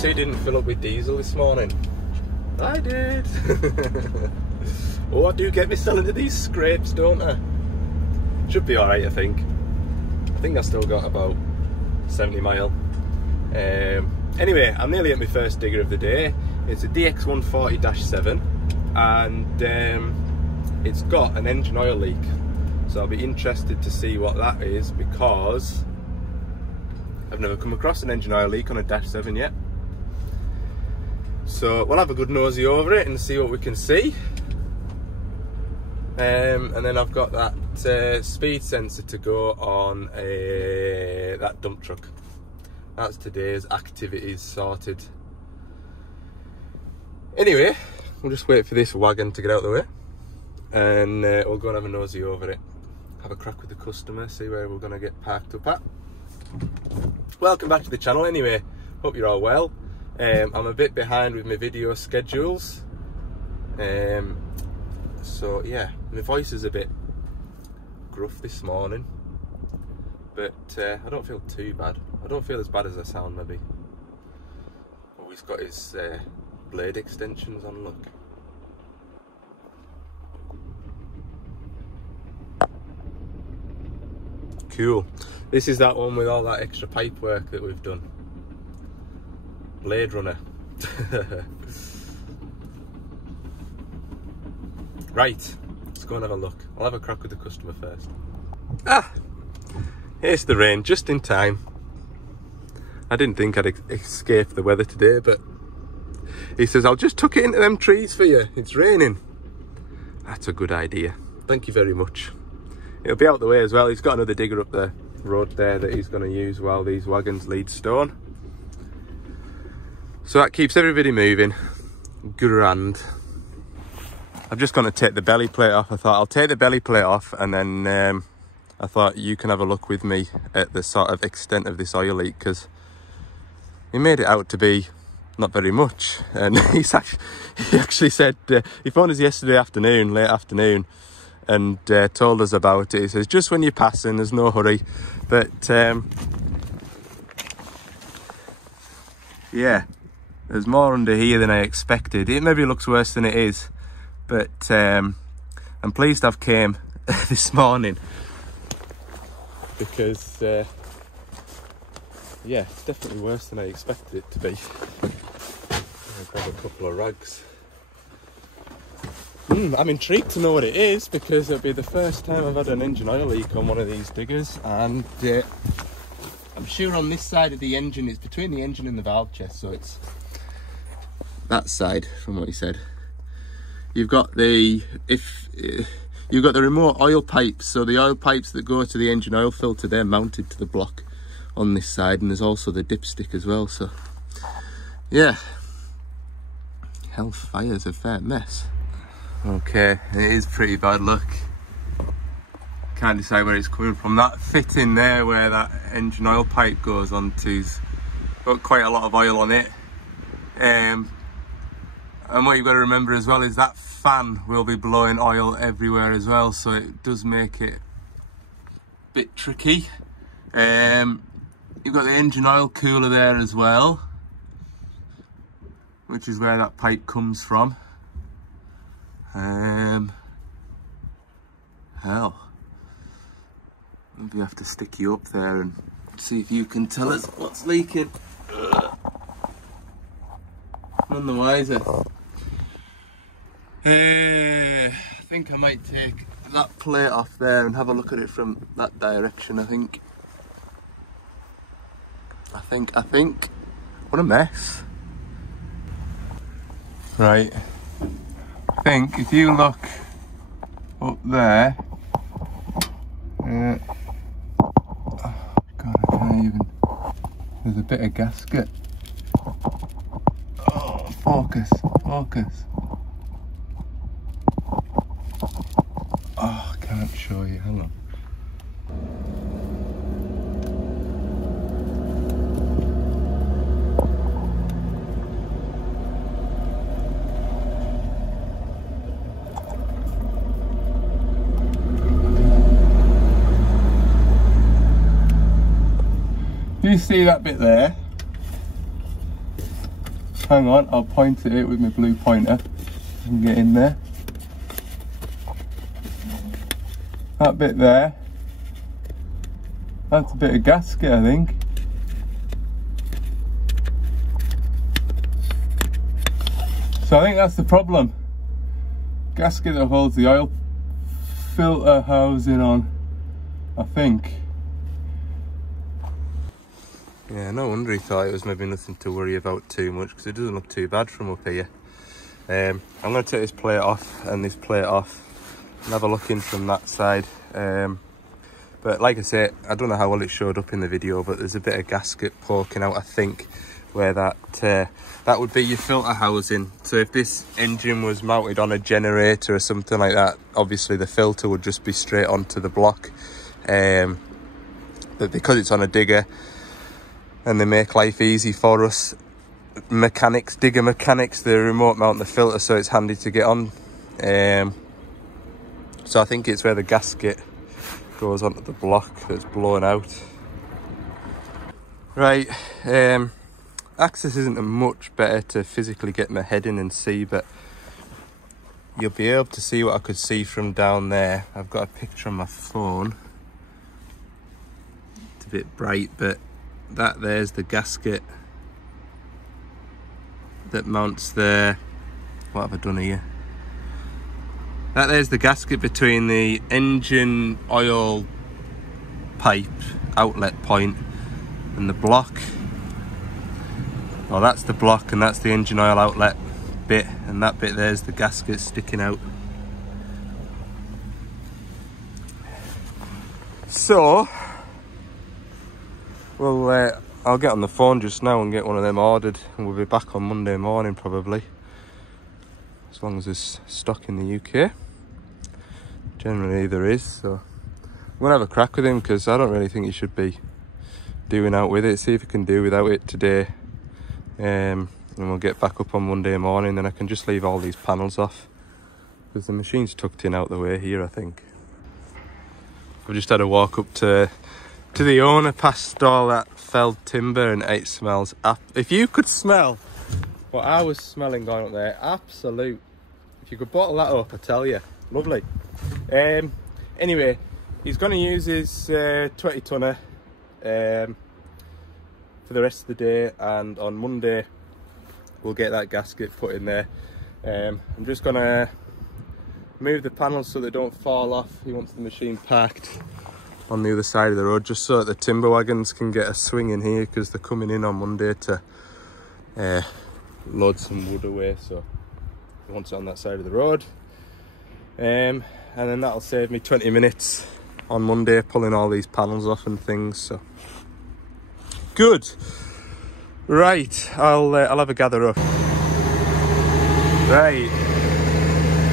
Guess who didn't fill up with diesel this morning? I did. Oh, I do get myself into these scrapes, don't I? Should be alright, I think. I think I still got about 70 mile. Anyway, I'm nearly at my first digger of the day. It's a DX140-7 and it's got an engine oil leak. So I'll be interested to see what that is, because I've never come across an engine oil leak on a -7 yet. So we'll have a good nosy over it and see what we can see. And then I've got that speed sensor to go on that dump truck. That's today's activities sorted. Anyway, we'll just wait for this wagon to get out of the way and we'll go and have a nosy over it. Have a crack with the customer, see where we're going to get parked up at. Welcome back to the channel anyway, hope you're all well. I'm a bit behind with my video schedules. So yeah, my voice is a bit gruff this morning, but I don't feel too bad. I don't feel as bad as I sound maybe. Oh, he's got his blade extensions on, look. Cool. This is that one with all that extra pipe work that we've done. Blade Runner. Right, let's go and have a look. I'll have a crack with the customer first. Ah, here's the rain, just in time. I didn't think I'd escape the weather today, but he says, I'll just tuck it into them trees for you. It's raining. That's a good idea. Thank you very much. It'll be out the way as well. He's got another digger up the road there that he's going to use while these wagons lead stone. So that keeps everybody moving. Grand. I'm just going to take the belly plate off. I thought I'll take the belly plate off and then I thought you can have a look with me at the sort of extent of this oil leak, because he made it out to be not very much. And he actually said, he phoned us yesterday afternoon, late afternoon, and told us about it. He says, just when you're passing, there's no hurry. But yeah, there's more under here than I expected. It maybe looks worse than it is. But I'm pleased I've came this morning, because yeah, it's definitely worse than I expected it to be. I'll grab a couple of rags. I'm intrigued to know what it is, because it'll be the first time I've had an engine oil leak on one of these diggers, and I'm sure on this side of the engine, it's between the engine and the valve chest, so it's that side from what he said. You've got the you've got the remote oil pipes, so the oil pipes that go to the engine oil filter, they're mounted to the block on this side, and there's also the dipstick as well. So yeah, hellfire's a fair mess. Okay, it is pretty bad, look. Can't decide where it's coming from. That fitting there where that engine oil pipe goes onto's got quite a lot of oil on it. And what you've got to remember as well is that fan will be blowing oil everywhere as well, so it does make it a bit tricky. You've got the engine oil cooler there as well, which is where that pipe comes from. Hell, maybe I have to stick you up there and see if you can tell us what's leaking. None the wiser. I think I might take that plate off there and have a look at it from that direction. I think. What a mess. Right. I think if you look up there, oh God, I can't even. There's a bit of gasket. Oh, focus. Oh, I can't show you, hang on. You see that bit there? Hang on, I'll point at it with my blue pointer and get in there. That bit there, that's a bit of gasket, I think. So I think that's the problem. Gasket that holds the oil filter housing on, I think. Yeah, no wonder he thought it was maybe nothing to worry about too much, because it doesn't look too bad from up here. I'm going to take this plate off and this plate off and have a look in from that side. But like I say, I don't know how well it showed up in the video, but there's a bit of gasket poking out, I think, where that would be your filter housing. So if this engine was mounted on a generator or something like that, obviously the filter would just be straight onto the block. But because it's on a digger and they make life easy for us mechanics, digger mechanics, they remote mount the filter so it's handy to get on. So I think it's where the gasket goes onto the block that's blown out. Right, access isn't much better to physically get my head in and see, but you'll be able to see what I could see from down there. I've got a picture on my phone. It's a bit bright, but there's the gasket that mounts the, what have I done here? There's the gasket between the engine oil pipe outlet point and the block. Well, that's the block and that's the engine oil outlet bit, and that bit there's the gasket sticking out. So, well, I'll get on the phone just now and get one of them ordered, and we'll be back on Monday morning probably, as long as there's stock in the UK. Generally there is, so I'm gonna have a crack with him, because I don't really think he should be doing out with it. See if he can do without it today, and we'll get back up on Monday morning. Then I can just leave all these panels off, because the machine's tucked in out the way here, I think. I've just had a walk up to the owner, past all that felled timber, and it smells if you could smell what I was smelling going up there, absolute. If you could bottle that up, I tell you, lovely. Anyway, he's going to use his 20 tonner for the rest of the day, and on Monday we'll get that gasket put in there. I'm just going to move the panels so they don't fall off. He wants the machine parked on the other side of the road, just so that the timber wagons can get a swing in here, because they're coming in on Monday to load some wood away, so he wants it on that side of the road. And then that'll save me 20 minutes on Monday pulling all these panels off and things, so good. Right, I'll have a gather up. Right,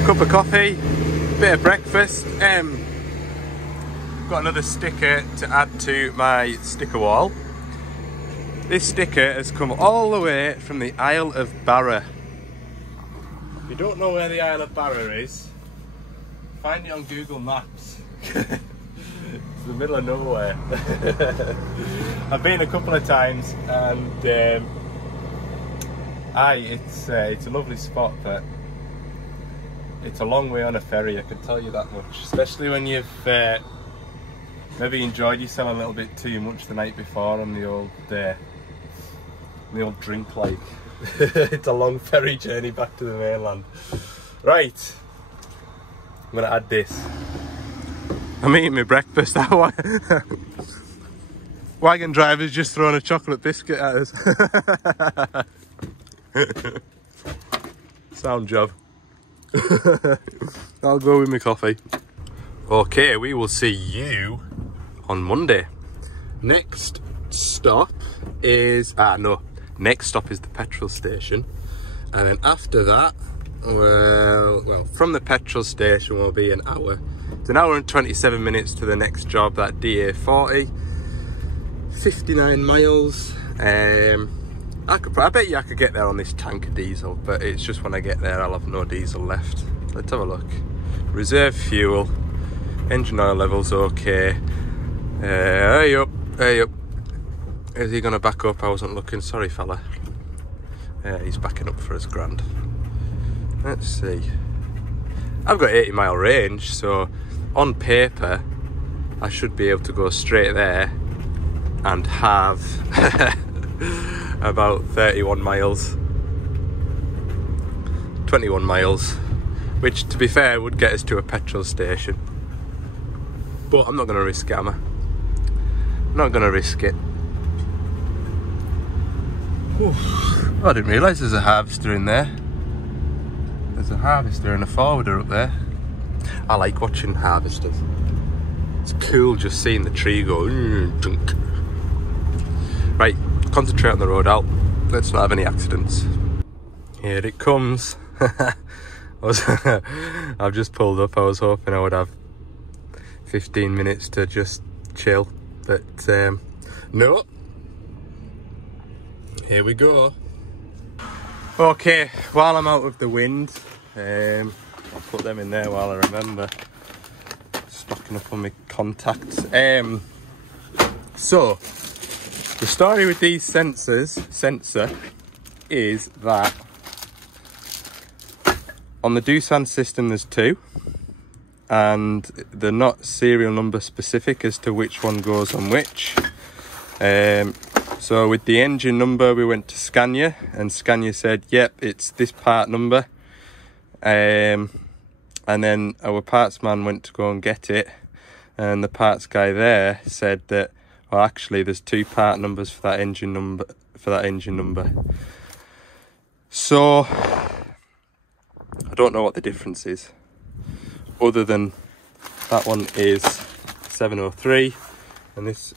cup of coffee, bit of breakfast. Got another sticker to add to my sticker wall. This sticker has come all the way from the Isle of Barra. If you don't know where the Isle of Barra is, find it on Google Maps. It's the middle of nowhere. I've been a couple of times, and it's a lovely spot, but it's a long way on a ferry, I can tell you that much. Especially when you've maybe enjoyed yourself a little bit too much the night before on the old drink, like. It's a long ferry journey back to the mainland. Right, I'm gonna add this. I'm eating my breakfast. Wagon driver's just thrown a chocolate biscuit at us. Sound job. I'll go with my coffee. Okay, we will see you on Monday. Next stop is next stop is the petrol station, and then after that, well, from the petrol station will be an hour. It's an hour and 27 minutes to the next job, that DA40, 59 miles. I bet you I could get there on this tank of diesel, but it's just when I get there I'll have no diesel left. Let's have a look. Reserve fuel, engine oil levels okay. Hey up. Is he gonna back up? I wasn't looking, sorry fella. Yeah, he's backing up for us grand. Let's see. I've got 80-mile range, so on paper I should be able to go straight there and have about 31 miles. 21 miles, which to be fair would get us to a petrol station. But I'm not going to risk it, am I? I'm not going to risk it. Oof. Oh, I didn't realise there's a harvester in there. There's a harvester and a forwarder up there. I like watching harvesters. It's cool just seeing the tree go dunk. Right, concentrate on the road, Al. Let's not have any accidents. Here it comes. I've just pulled up. I was hoping I would have 15 minutes to just chill, but no. Here we go. Okay, while I'm out of the wind, I'll put them in there while I remember. Stocking up on my contacts. So the story with these sensor is that on the Doosan system there's two, and they're not serial number specific as to which one goes on which. So with the engine number we went to Scania, and Scania said yep, it's this part number, and then our parts man went to go and get it, and the parts guy there said that, well, actually there's two part numbers for that engine number, so I don't know what the difference is, other than that one is 703 and this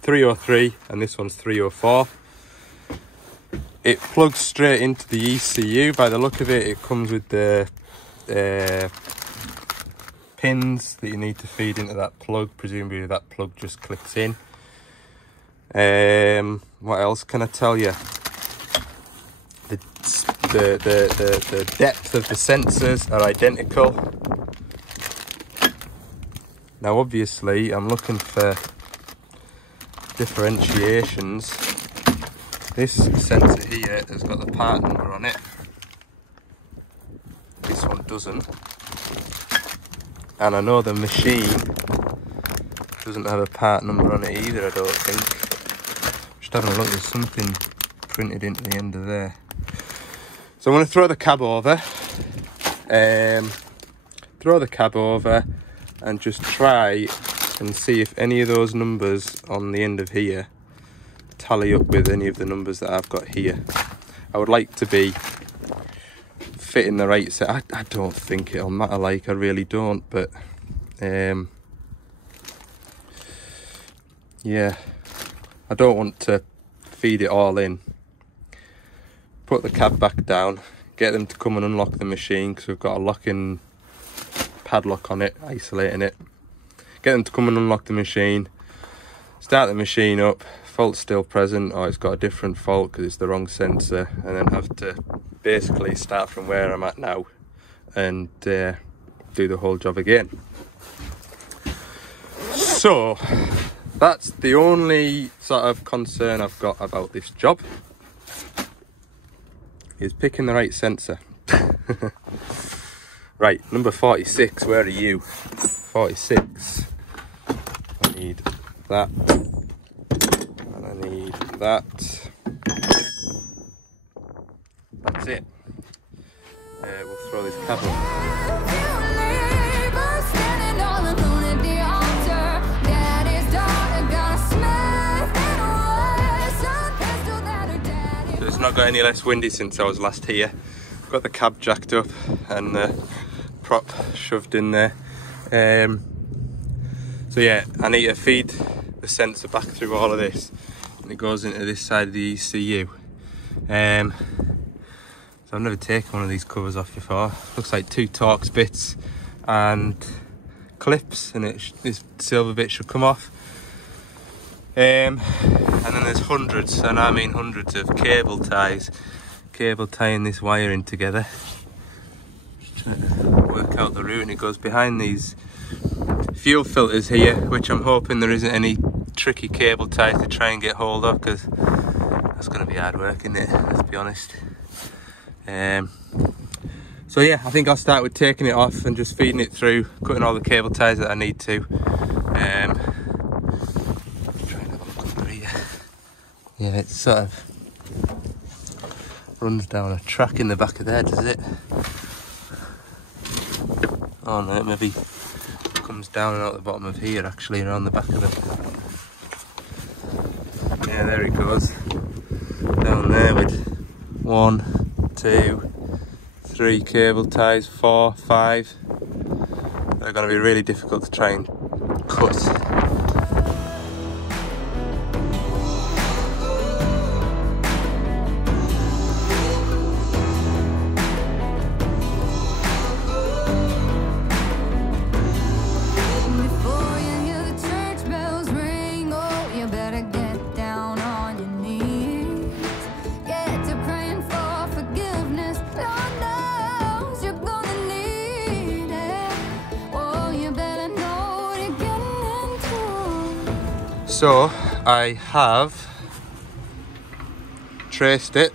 303 and this one's 304. It plugs straight into the ECU. By the look of it, it comes with the pins that you need to feed into that plug. Presumably that plug just clicks in. What else can I tell you? The depth of the sensors are identical. Now obviously I'm looking for differentiations. This sensor here has got the part number on it. This one doesn't. And I know the machine doesn't have a part number on it either, I don't think. Just having a look, there's something printed into the end of there. So I'm going to throw the cab over, and just try and see if any of those numbers on the end of here tally up with any of the numbers that I've got here. I would like to be fitting the right set. I don't think it'll matter, like, I really don't, but yeah, I don't want to feed it all in. Put the cab back down, get them to come and unlock the machine, because we've got a locking padlock on it, isolating it. Get them to come and unlock the machine, start the machine up, fault's still present, or it's got a different fault because it's the wrong sensor, and then have to basically start from where I'm at now and do the whole job again. So that's the only sort of concern I've got about this job, is picking the right sensor. Right, number 46, where are you? 46. I need that. And I need that. That's it. We'll throw this cab on. So it's not got any less windy since I was last here. Got the cab jacked up and the prop shoved in there. So yeah, I need to feed the sensor back through all of this, and it goes into this side of the ECU. So I've never taken one of these covers off before. Looks like two Torx bits and clips, and this silver bit should come off. And then there's hundreds, and I mean hundreds of cable ties, tying this wiring together. Just trying to work out the route, and it goes behind these fuel filters here, which I'm hoping there isn't any tricky cable ties to try and get hold of, because That's going to be hard work, isn't it? Let's be honest. So yeah, I think I'll start with taking it off and just feeding it through, cutting all the cable ties that I need to. Try and have a look under here. Yeah, it sort of runs down a track in the back of there, does it? Oh no, it maybe comes down and out the bottom of here, actually, around the back of it. Yeah, there it goes. Down there with 1, 2, 3 cable ties, 4, 5. They're going to be really difficult to try and cut. So I have traced it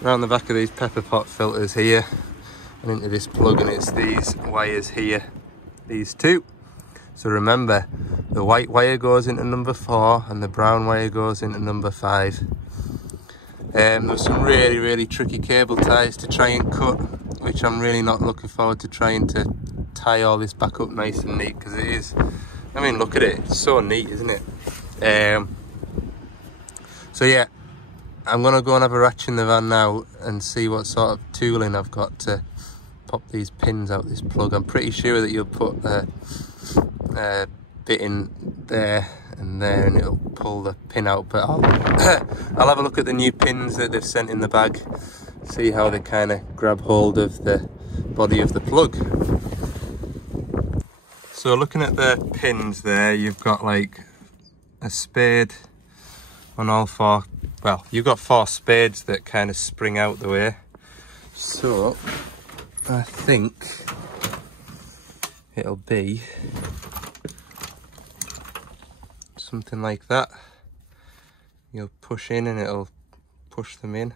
around the back of these pepper pot filters here and into this plug, and it's these wires here, these two. So remember, the white wire goes into number 4 and the brown wire goes into number 5. There's some really tricky cable ties to try and cut, which I'm really not looking forward to trying to tie all this back up nice and neat, because it is, I mean, look at it, it's so neat, isn't it? So yeah, I'm gonna go and have a ratchet in the van now and see what sort of tooling I've got to pop these pins out this plug. I'm pretty sure that you'll put a bit in there and it'll pull the pin out, but I'll have a look at the new pins that they've sent in the bag, see how they kind of grab hold of the body of the plug. So looking at the pins there, you've got like a spade on all 4, well, you've got 4 spades that kind of spring out the way. So I think it'll be something like that. You'll push in and it'll push them in.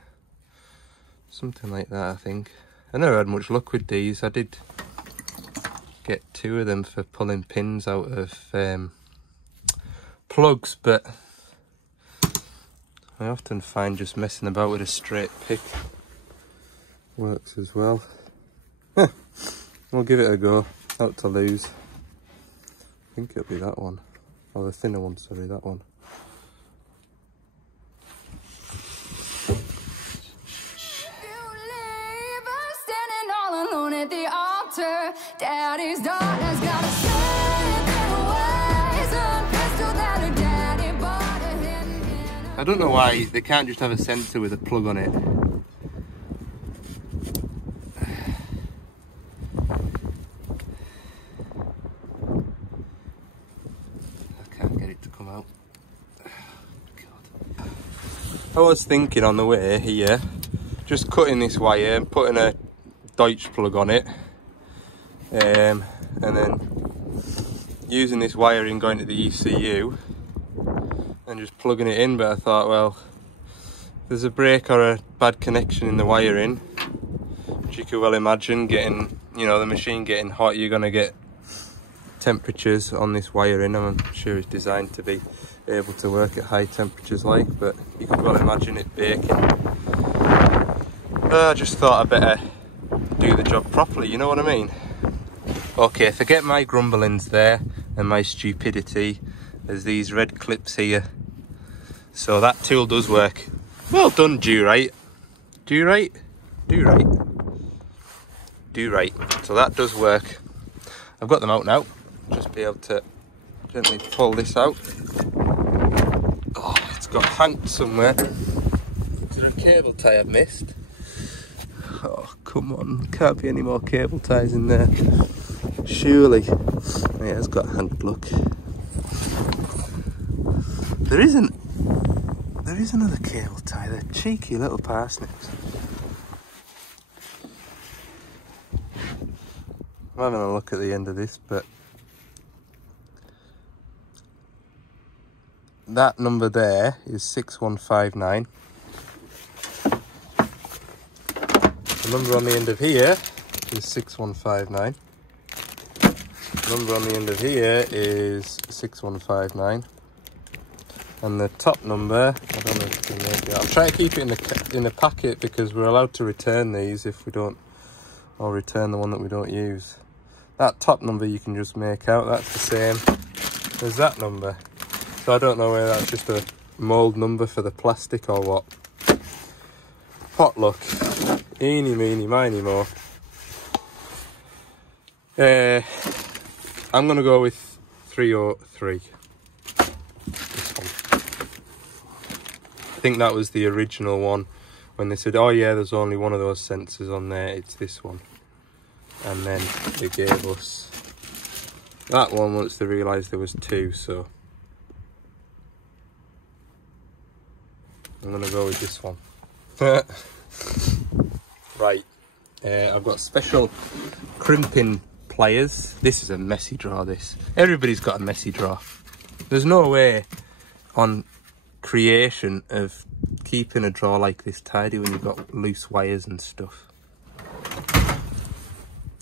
Something like that, I think. I never had much luck with these. I did get 2 of them for pulling pins out of plugs, but I often find just messing about with a straight pick works as well. We'll give it a go. Out to lose. I think it'll be that one. Oh, the thinner one, sorry, that one. Daddy's daughter's got a set their ways, a pistol that her daddy bought her hidden. I don't know why they can't just have a sensor with a plug on it. I can't get it to come out. God. I was thinking on the way here, just cutting this wire and putting a Deutsch plug on it. And then using this wiring going to the ECU and just plugging it in, but I thought, well, if there's a break or a bad connection in the wiring, which you could well imagine getting, you know, the machine getting hot, you're going to get temperatures on this wiring. I'm sure it's designed to be able to work at high temperatures like, but you could well imagine it baking. I just thought I'd better do the job properly, you know what I mean? Okay, forget my grumblings there and my stupidity. There's these red clips here. So that tool does work. Well done, do right. Do right. Do right. Do right. So that does work. I've got them out now. Just be able to gently pull this out. Oh, it's got hanked somewhere. Is there a cable tie I've missed? Oh, come on. There can't be any more cable ties in there. Surely. Yeah, it's got hanked, look. There is another cable tie. They're cheeky little parsnips. I'm having a look at the end of this, but that number there is 6159. The number on the end of here is 6159. The number on the end of here is 6159. And the top number, I don't know if you can make it. I'm trying to keep it in the packet because we're allowed to return these if we don't, or return the one that we don't use. That top number you can just make out, that's the same as that number. So I don't know whether that's just a mould number for the plastic or what. Potluck. Eeny, meeny, miny, mo. I'm going to go with 303. This one. I think that was the original one. When they said, oh yeah, there's only one of those sensors on there, it's this one. And then they gave us that one once they realised there was two, so I'm going to go with this one. Right, I've got special crimping pliers. This is a messy draw, this. Everybody's got a messy draw. There's no way on creation of keeping a draw like this tidy when you've got loose wires and stuff.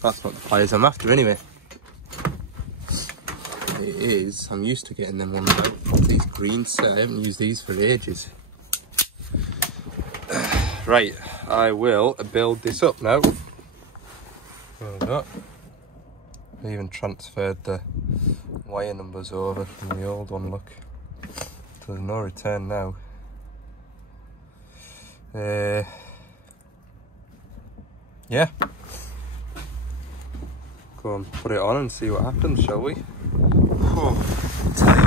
That's not the pliers I'm after anyway. It is, I'm used to getting them ones out. These green set, I haven't used these for ages. Right, I will build this up now. There we go. I even transferred the wire numbers over from the old one, look. So there's no return now. Yeah. Go and put it on and see what happens, shall we? Oh, tell you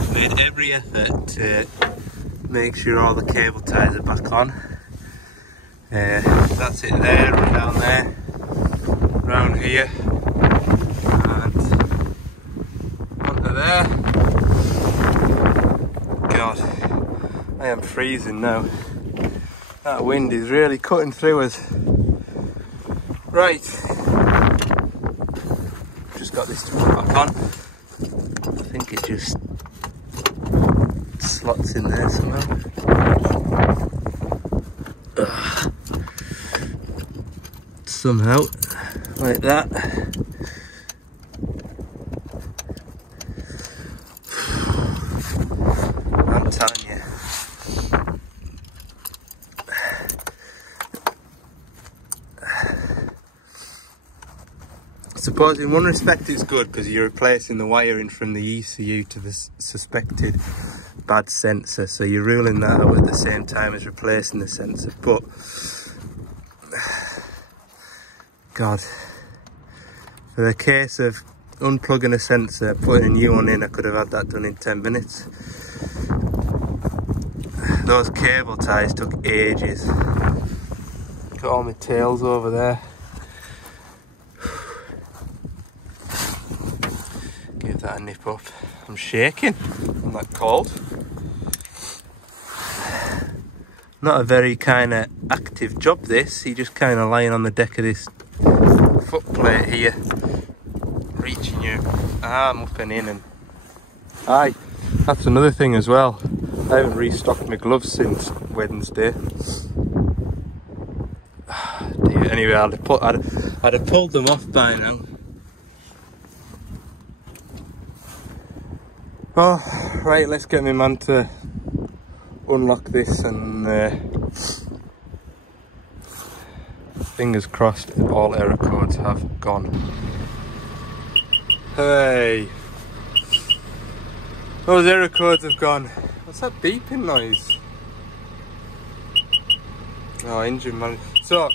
what, made every effort to make sure all the cable ties are back on. That's it there, and down there, round here, and onto there. God, I am freezing now. That wind is really cutting through us. Right, just got this to put back on. I think it just slots in there somehow. Somehow, like that. I'm telling you. I suppose in one respect it's good because you're replacing the wiring from the ECU to the suspected bad sensor, so you're ruling that out at the same time as replacing the sensor. But God, for the case of unplugging a sensor, putting a new one in, I could have had that done in 10 minutes. Those cable ties took ages. Got all my tails over there. Give that a nip up. I'm shaking. I'm that cold. Not a very kind of active job this. You're just kind of lying on the deck of this foot plate here, reaching your arm up and in, and aye, that's another thing as well. I haven't restocked my gloves since Wednesday. Dear. Anyway, I'd have pulled them off by now. Oh, right, let's get my man to unlock this and fingers crossed all error codes have gone. Hey! Those error codes have gone. What's that beeping noise? Oh, engine man. So,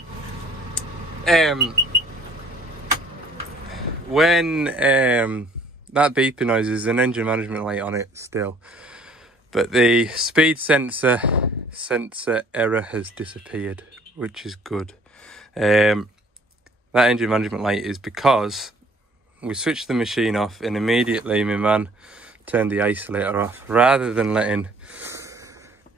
when that beeping noise is an engine management light on it still, but the speed sensor error has disappeared, which is good. That engine management light is because we switched the machine off and immediately my man turned the isolator off rather than letting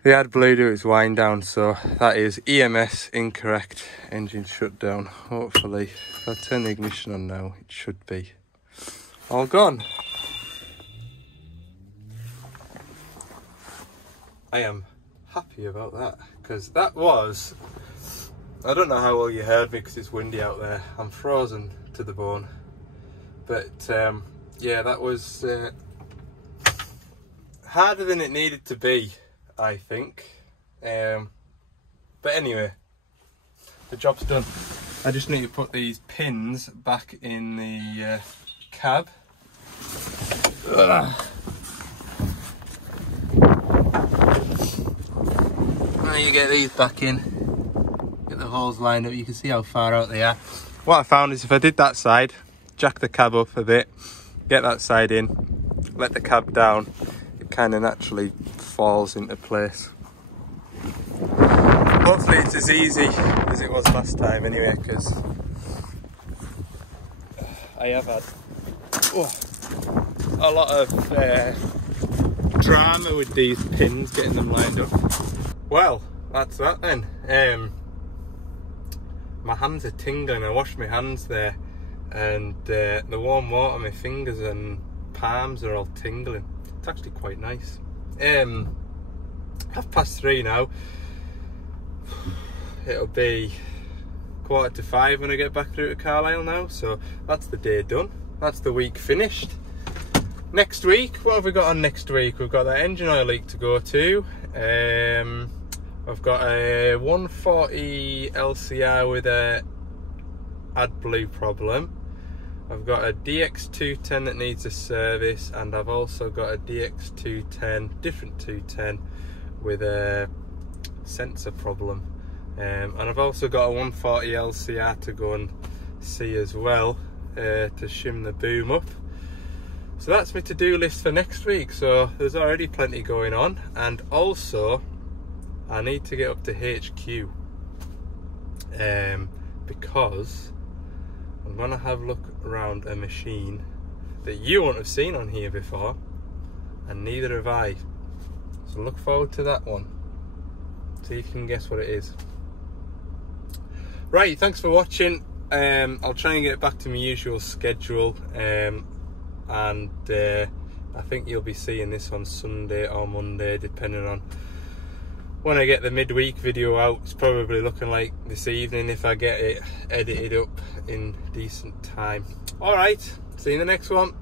the AdBlue do its wind down. So that is EMS incorrect, engine shutdown. Hopefully, if I turn the ignition on now, it should be all gone. I am happy about that because that was I don't know how well you heard me because it's windy out there. I'm frozen to the bone. But yeah, that was harder than it needed to be, I think. But anyway, the job's done. I just need to put these pins back in the cab. Ugh. Now you get these back in, get the holes lined up, you can see how far out they are. What I found is if I did that side, jack the cab up a bit, get that side in, let the cab down, it kind of naturally falls into place. Hopefully it's as easy as it was last time anyway, because I have had a lot of drama with these pins, getting them lined up. Well, that's that then. My hands are tingling. I washed my hands there, and the warm water, my fingers and palms are all tingling. It's actually quite nice. 3:30 now. It'll be 4:45 when I get back through to Carlisle now, so that's the day done. That's the week finished. Next week, what have we got on next week? We've got that engine oil leak to go to. I've got a 140 LCR with a AdBlue problem. I've got a DX210 that needs a service, and I've also got a DX210, different 210, with a sensor problem. And I've also got a 140 LCR to go and see as well, to shim the boom up. So that's my to-do list for next week. So there's already plenty going on, and also I need to get up to HQ because I'm gonna have a look around a machine that you won't have seen on here before, and neither have I. So look forward to that one. See if you can guess what it is. Right, thanks for watching. I'll try and get back to my usual schedule, and I think you'll be seeing this on Sunday or Monday, depending on when I get the midweek video out. It's probably looking like this evening if I get it edited up in decent time. Alright, see you in the next one.